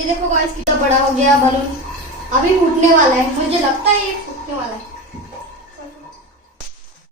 ये देखो गाइस कितना बड़ा हो गया बलून, अभी फूटने वाला है, मुझे लगता है ये फूटने वाला है।